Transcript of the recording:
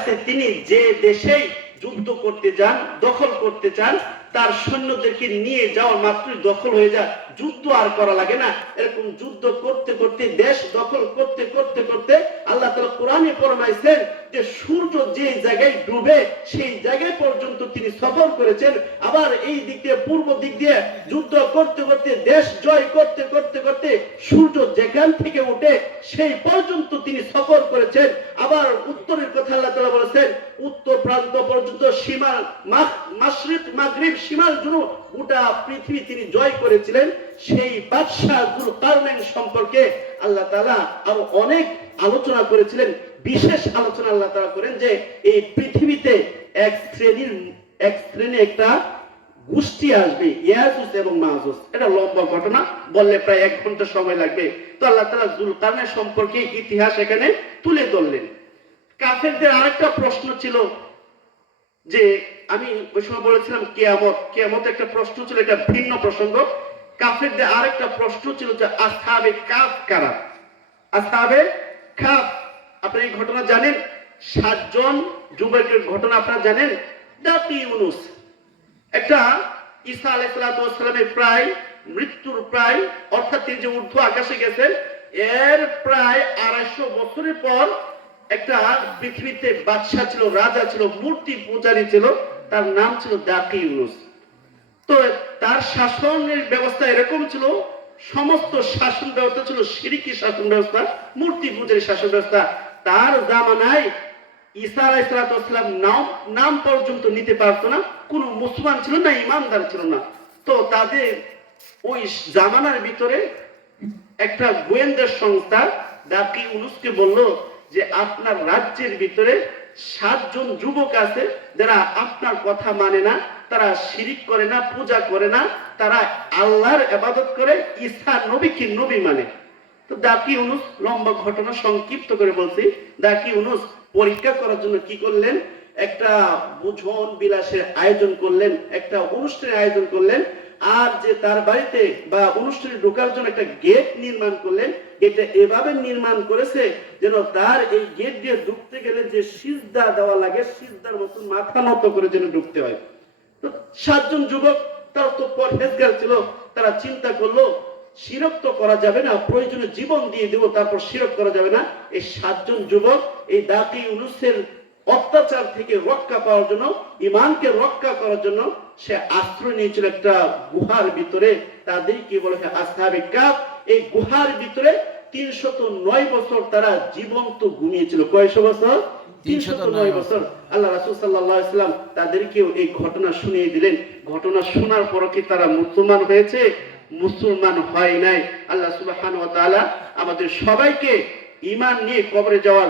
আছে তিনি যে দেশেই যুদ্ধ করতে যান, দখল করতে চান, তার সৈন্যদেরকে নিয়ে যাওয়া মাত্রই দখল হয়ে যায়, যুদ্ধ আর করা লাগে না। এরকম যুদ্ধ করতে করতে, দেশ দখল করতে করতে করতে আল্লাহ তাআলা কোরআনে ফরমাইছেন যে সূর্য যে জায়গায় ডুবে সেই জায়গায় পর্যন্ত তিনি সফর করেছেন। আবার এই দিক দিয়ে, পূর্ব দিক দিয়ে যুদ্ধ করতে করতে, দেশ জয় করতে করতে করতে সূর্য যেখান থেকে উঠে সেই পর্যন্ত তিনি সফর করেছেন। আবার উত্তরের কথা আল্লাহ তাআলা বলেছেন, উত্তর প্রান্ত পর্যন্ত, সীমা মাশরিক মাগরিব, সীমাল জুনুব, গোটা পৃথিবী তিনি জয় করেছিলেন। সেই বাদশাহ যুলকারনাইন সম্পর্কে আল্লাহ তাআলা আরো অনেক আলোচনা করেছিলেন। বিশেষ আলোচনা আল্লাহ তাআলা করেন যে এই পৃথিবীতে এক শ্রেণী একটা গোষ্ঠী আসবে, ইয়াজুজ এবং মাজুজ। এটা লম্বা ঘটনা, বললে প্রায় 1 ঘন্টা সময় লাগবে। তো আল্লাহ তাআলা যুলকারনাইন সম্পর্কে ইতিহাস এখানে তুলে ধরলেন। কাফেরদের আরেকটা প্রশ্ন ছিল যে, আমি ওই সময় বলেছিলাম কিয়ামত একটা প্রশ্ন ছিল, এটা ভিন্ন প্রসঙ্গ। কাফেরদের আরেকটা প্রশ্ন ছিল যে আসহাবে কাফ কারা? আসহাবে কাফ, আপনি এই ঘটনা জানেন? 7 জন যুবকের ঘটনা আপনারা জানেন। দাতি ইউনুস, একটা ঈসা আলাইহিস সালামের প্রায় মৃত্যুর প্রায়, অর্থাৎ তিনি যে ঊর্ধ্ব আকাশে গেছেন এর প্রায় 250 বছরের পর একটা পৃথিবীতে বাদশা ছিল, রাজা ছিল, মূর্তি পূজারী ছিল, তার নাম ছিল দাকি ইউনুস। তো তার শাসনের ব্যবস্থা এরকম ছিল, সমস্ত শাসন ব্যবস্থা ছিল শিরকি শাসন ব্যবস্থা, মূর্তি পূজারী শাসন ব্যবস্থা। তার জামানায় ঈসা আলাইহিস সালাম নাম পর্যন্ত নিতে পারতো না, কোন মুসলমান ছিল না, ইমানদার ছিল না। তো তাদের ওই জামানার ভিতরে একটা গোয়েন্দা সংস্থা দাকি ইউনুসকে বলল যে আপনার রাজ্যের ভিতরে 7 জন যুবক আছে যারা আপনার কথা মানে না, তারা শিরিক করে না, পূজা করে না, তারা আল্লাহর ইবাদত করে, ঈসা নবীকে নবী মানে। তো দাকি ইউনুস, লম্বা ঘটনা সংক্ষিপ্ত করে বলছি, দাকি ইউনুস পরীক্ষা করার জন্য কি করলেন, একটা ভোজন বিলাসের আয়োজন করলেন, একটা অনুষ্ঠানের আয়োজন করলেন। আর যে তার বাড়িতে বা অনুষ্ঠানে ঢোকার জন্য একটা গেট নির্মাণ করলেন। এটা এভাবে নির্মাণ করেছে যেন তার এই গেট দিয়ে ঢুকতে গেলে যে সিজদা দেওয়া লাগে, সিজদার মতো মাথা নত করে যেন ঢুকতে হয়। তো 7 জন যুবক, তারা তো পরহেজগার ছিল, তারা চিন্তা করলো শিরক তো করা যাবে না, প্রয়োজনে জীবন দিয়ে দেব, তারপর শিরক করা যাবে না। এই 7 জন যুবক এই দাকি ইউনুসের অত্যাচার থেকে রক্ষা পাওয়ার জন্য, ইমানকে রক্ষা করার জন্য সে আশ্রয় নিয়েছিল একটা গুহার ভিতরে। তাদের কি বলে আসহাবে কাফ। এই গুহার ভিতরে 309 বছর তারা জীবন্ত ঘুমিয়েছিল। কয়শো বছর? 309 বছর। আল্লাহ রাসূল সাল্লাল্লাহু আলাইহি ওয়াসাল্লাম তাদেরকেও এই ঘটনা শুনিয়ে দিলেন। ঘটনা শোনার পর কি তারা মুসলমান হয়েছে? মুসলমান হয় নাই। আল্লাহ সুবহানাহু ওয়া তাআলা আমাদের সবাইকে ঈমান নিয়ে কবরে যাওয়ার